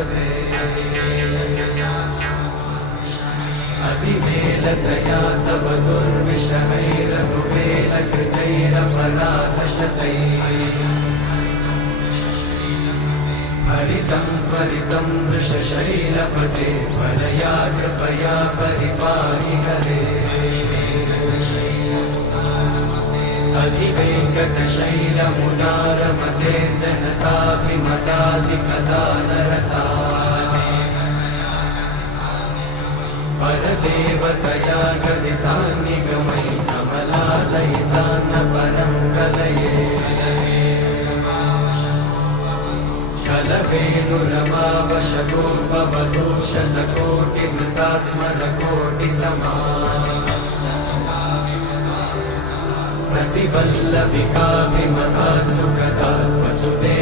पदे अधिवेलतया तव दुर्विषहैरनुवेलकृतैरपराधशतैः हरितं त्वरितं वृषशैलपते वरया कृपया परिपाहि हरे अधिवेङ्कटशैलमुदारमते जनताभिमताधिकदानरता परदेवतया गदितान्निगमै कमलादयितान्न परं कलये कलवेणुरमावशगोपवधूषणकोटिवृतात् स्मरकोटिसमा प्रतिवल्लविकाभिमतात् सुखदात् वसुदेव